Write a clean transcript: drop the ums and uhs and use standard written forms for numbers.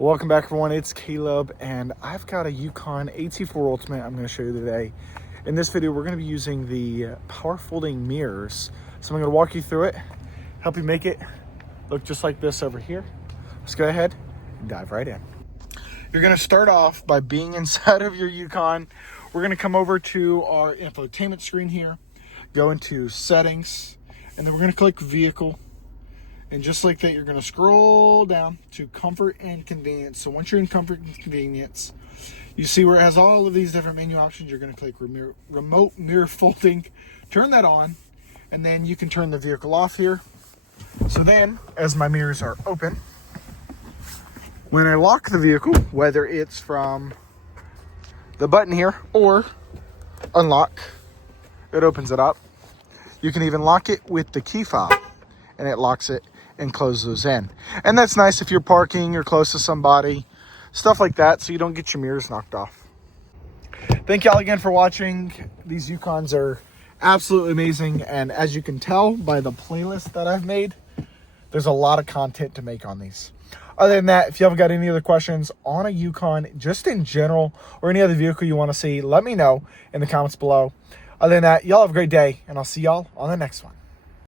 Welcome back, everyone. It's Caleb, and I've got a Yukon AT4 Ultimate I'm going to show you today. In this video, we're going to be using the power folding mirrors. So I'm going to walk you through it, help you make it look just like this over here. Let's go ahead and dive right in. You're going to start off by being inside of your Yukon. We're going to come over to our infotainment screen here, go into settings, and then we're going to click vehicle. And just like that, you're going to scroll down to comfort and convenience. So once you're in comfort and convenience, you see where it has all of these different menu options. You're going to click remote mirror folding, turn that on, and then you can turn the vehicle off here. So then, as my mirrors are open, when I lock the vehicle, whether it's from the button here or unlock, it opens it up. You can even lock it with the key fob, and it locks it and closes those in. And that's nice if you're parking, you're close to somebody, stuff like that, so you don't get your mirrors knocked off. Thank y'all again for watching. These Yukons are absolutely amazing, and as you can tell by the playlist that I've made, there's a lot of content to make on these. Other than that, if you haven't got any other questions on a Yukon, just in general, or any other vehicle you want to see, let me know in the comments below. Other than that, y'all have a great day, and I'll see y'all on the next one.